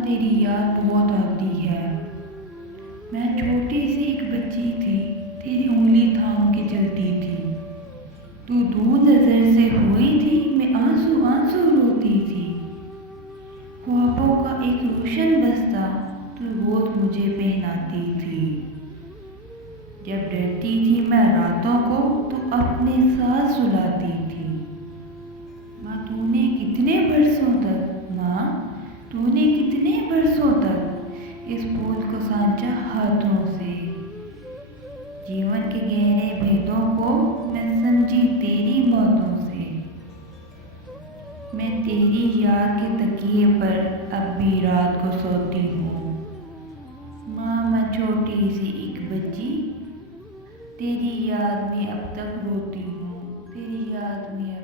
तेरी याद बहुत आती है। मैं छोटी सी एक बच्ची थी, तेरी उंगली थाम के चलती थी। तू दूर नजर से हुई थी, मैं आंसू आंसू रोती थी। ख्वाबों का एक रोशन बस्ता तू रोज मुझे पहनाती थी। जब डरती थी मैं रातों को, तू अपने साथ सुलाती थी। माँ तूने कितने बरसों तक माँ तूने कितने बरसों तक इस बोझ को सांचा हाथों से। जीवन के गहरे भेदों को मैं समझी तेरी बातों से। मैं तेरी याद के तकिए पर अब भी रात को सोती हूँ। माँ मैं छोटी सी एक बच्ची तेरी याद में अब तक रोती हूँ, तेरी याद में